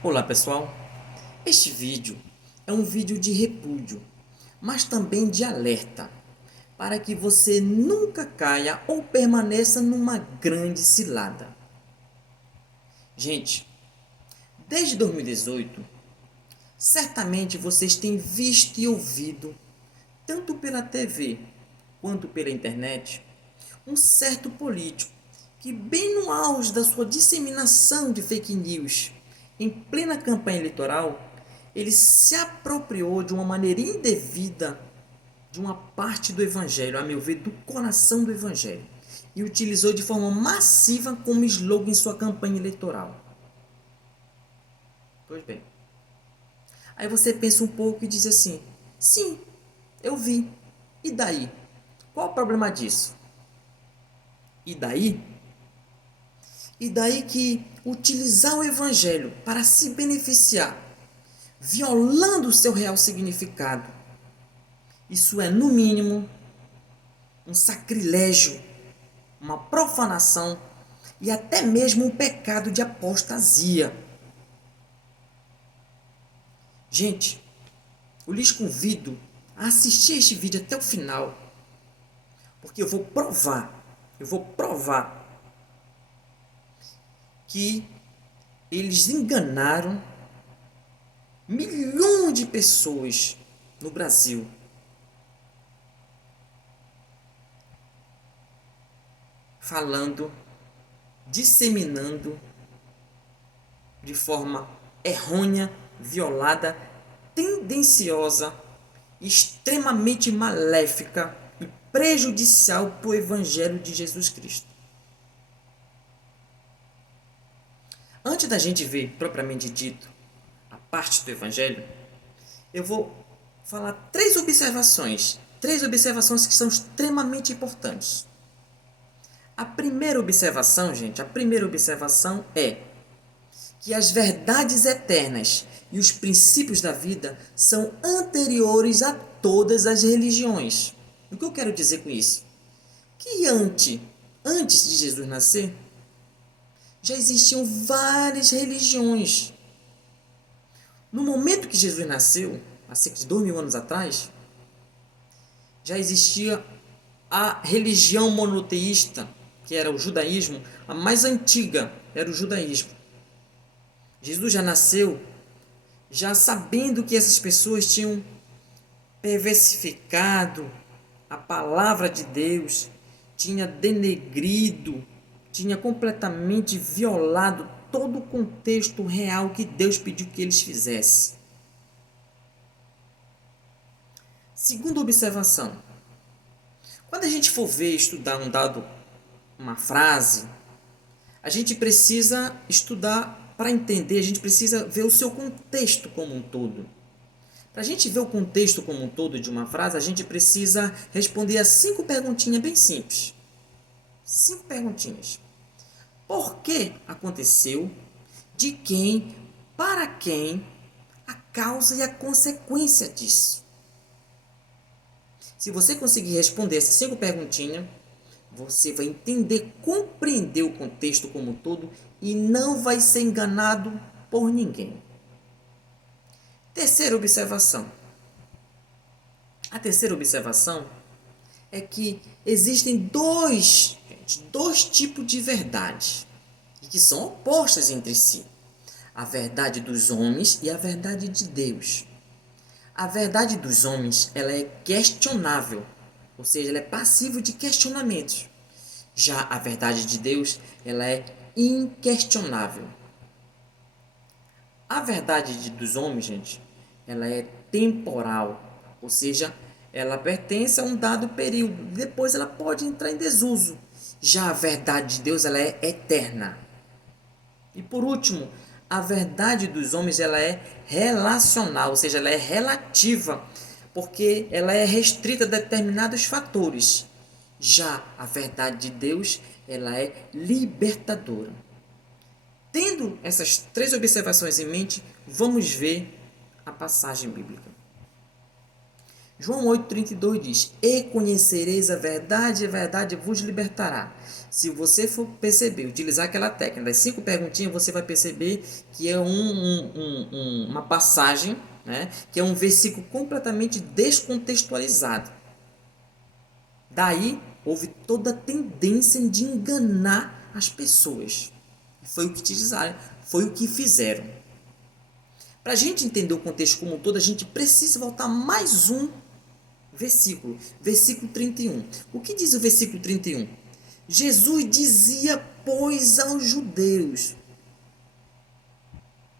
Olá pessoal, este vídeo é um vídeo de repúdio, mas também de alerta, para que você nunca caia ou permaneça numa grande cilada. Gente, desde 2018, certamente vocês têm visto e ouvido, tanto pela TV quanto pela internet, um certo político que, bem no auge da sua disseminação de fake news, em plena campanha eleitoral, ele se apropriou de uma maneira indevida de uma parte do evangelho, a meu ver, do coração do evangelho, e utilizou de forma massiva como slogan em sua campanha eleitoral. Pois bem, aí você pensa um pouco e diz assim: sim, eu vi. E daí? Qual o problema disso? E daí? E daí que utilizar o evangelho para se beneficiar, violando o seu real significado, isso é, no mínimo, um sacrilégio, uma profanação e até mesmo um pecado de apostasia. Gente, eu lhes convido a assistir este vídeo até o final, porque eu vou provar que eles enganaram milhões de pessoas no Brasil, falando, disseminando de forma errônea, violada, tendenciosa, extremamente maléfica e prejudicial para o Evangelho de Jesus Cristo. Antes da gente ver, propriamente dito, a parte do Evangelho, eu vou falar três observações que são extremamente importantes. A primeira observação, gente, a primeira observação é que as verdades eternas e os princípios da vida são anteriores a todas as religiões. O que eu quero dizer com isso? Que antes de Jesus nascer, já existiam várias religiões. No momento que Jesus nasceu, há cerca de 2000 anos atrás, já existia a religião monoteísta, que era o judaísmo, a mais antiga era o judaísmo. Jesus já nasceu já sabendo que essas pessoas tinham perversificado a palavra de Deus, tinha denegrido, tinha completamente violado todo o contexto real que Deus pediu que eles fizessem. Segunda observação: quando a gente for ver estudar uma frase, a gente precisa estudar para entender, a gente precisa ver o seu contexto como um todo. Para a gente ver o contexto como um todo de uma frase, a gente precisa responder a 5 perguntinhas bem simples. 5 perguntinhas. Por que aconteceu? De quem? Para quem? A causa e a consequência disso. Se você conseguir responder essas 5 perguntinhas, você vai entender, compreender o contexto como um todo e não vai ser enganado por ninguém. Terceira observação. A terceira observação é que existem dois tipos de verdade e que são opostas entre si. A verdade dos homens e a verdade de Deus. A verdade dos homens, ela é questionável, ou seja, ela é passiva de questionamentos. Já a verdade de Deus, ela é inquestionável. A verdade dos homens, gente, ela é temporal, ou seja, ela pertence a um dado período, depois ela pode entrar em desuso. Já a verdade de Deus, ela é eterna. E por último, a verdade dos homens, ela é relacional, ou seja, ela é relativa, porque ela é restrita a determinados fatores. Já a verdade de Deus, ela é libertadora. Tendo essas 3 observações em mente, vamos ver a passagem bíblica. João 8,32 diz: E conhecereis a verdade vos libertará. Se você for perceber, utilizar aquela técnica das 5 perguntinhas, você vai perceber que é uma passagem, né, que é um versículo completamente descontextualizado. Daí houve toda a tendência de enganar as pessoas. Foi o que utilizaram, foi o que fizeram. Para a gente entender o contexto como um todo, a gente precisa voltar mais um versículo 31. O que diz o versículo 31? Jesus dizia, pois, aos judeus.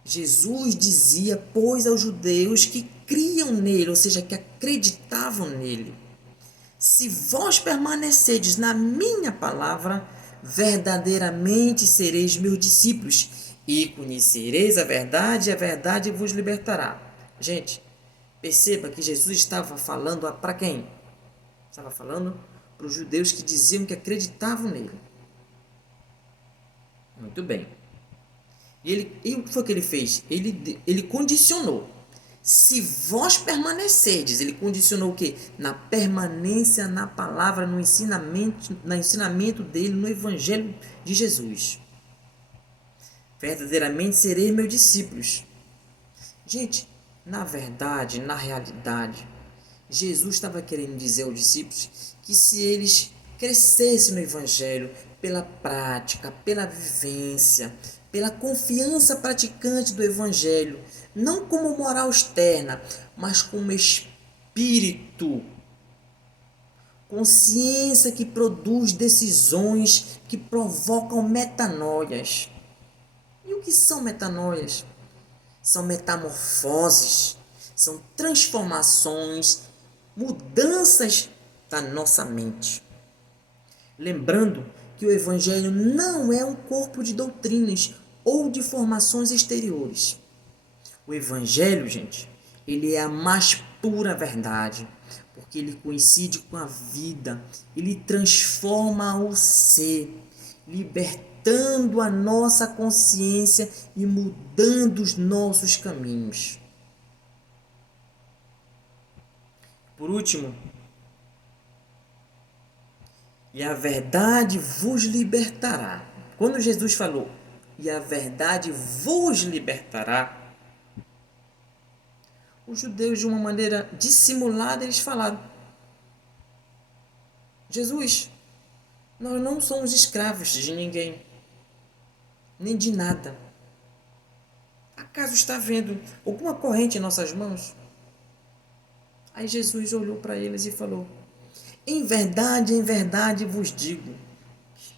Jesus dizia, pois, aos judeus que criam nele, ou seja, que acreditavam nele. Se vós permanecerdes na minha palavra, verdadeiramente sereis meus discípulos, e conhecereis a verdade vos libertará. Gente, perceba que Jesus estava falando para quem? Estava falando para os judeus que diziam que acreditavam nele. Muito bem. E o que foi que ele fez? Ele condicionou. Se vós permanecerdes, ele condicionou o quê? Na permanência na palavra, no ensinamento dele, no evangelho de Jesus. Verdadeiramente sereis meus discípulos. Gente, na verdade, na realidade, Jesus estava querendo dizer aos discípulos que se eles crescessem no evangelho pela prática, pela vivência, pela confiança praticante do evangelho, não como moral externa, mas como espírito, consciência que produz decisões que provocam metanoias. E o que são metanoias? São metamorfoses, são transformações, mudanças da nossa mente. Lembrando que o Evangelho não é um corpo de doutrinas ou de formações exteriores. O Evangelho, gente, ele é a mais pura verdade, porque ele coincide com a vida, ele transforma o ser, libertando a nossa consciência e mudando os nossos caminhos. Por último, e a verdade vos libertará. Quando Jesus falou, e a verdade vos libertará, os judeus, de uma maneira dissimulada, eles falaram: Jesus, nós não somos escravos de ninguém, nem de nada. Acaso está vendo alguma corrente em nossas mãos? Aí Jesus olhou para eles e falou: em verdade vos digo,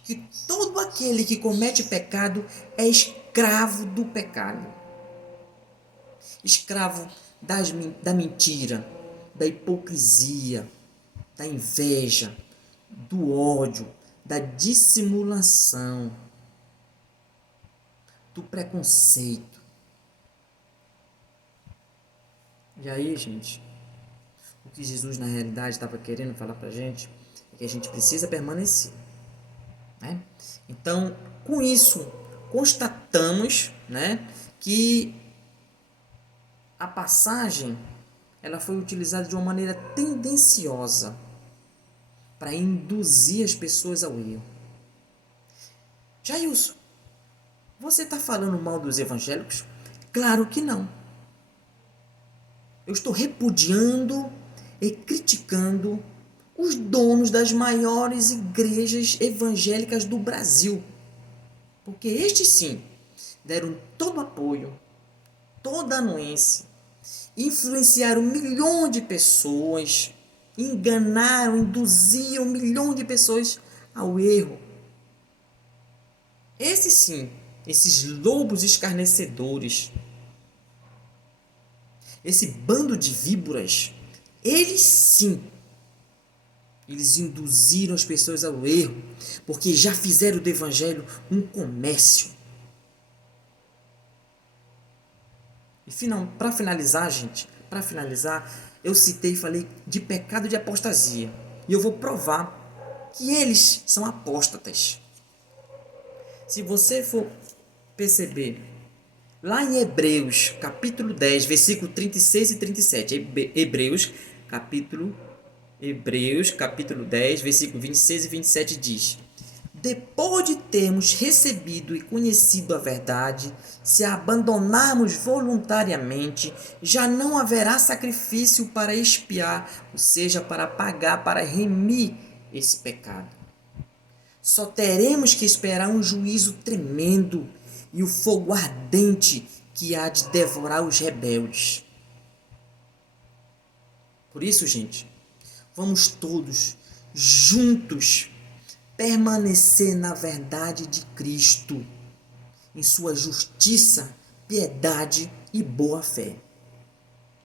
que todo aquele que comete pecado é escravo do pecado. Escravo da mentira, da hipocrisia, da inveja, do ódio, da dissimulação, do preconceito. E aí, gente, o que Jesus na realidade estava querendo falar para a gente é que a gente precisa permanecer, né? Então, com isso, constatamos, né, que a passagem ela foi utilizada de uma maneira tendenciosa para induzir as pessoas ao erro. Jailson, você está falando mal dos evangélicos? Claro que não. Eu estou repudiando e criticando os donos das maiores igrejas evangélicas do Brasil. Porque estes sim deram todo o apoio, toda a anuência, influenciaram milhões de pessoas, enganaram, induziam milhões de pessoas ao erro. Esses sim, esses lobos escarnecedores, esse bando de víboras, eles sim, eles induziram as pessoas ao erro, porque já fizeram do evangelho um comércio. E para finalizar, gente, eu citei e falei de pecado de apostasia. E eu vou provar que eles são apóstatas. Se você for perceber, lá em Hebreus, capítulo 10, versículo 36 e 37, Hebreus, capítulo Hebreus, capítulo 10, versículo 26 e 27 diz: depois de termos recebido e conhecido a verdade, se a abandonarmos voluntariamente, já não haverá sacrifício para expiar, ou seja, para pagar, para remir esse pecado. Só teremos que esperar um juízo tremendo e o fogo ardente que há de devorar os rebeldes. Por isso, gente, vamos todos juntos permanecer na verdade de Cristo, em sua justiça, piedade e boa fé.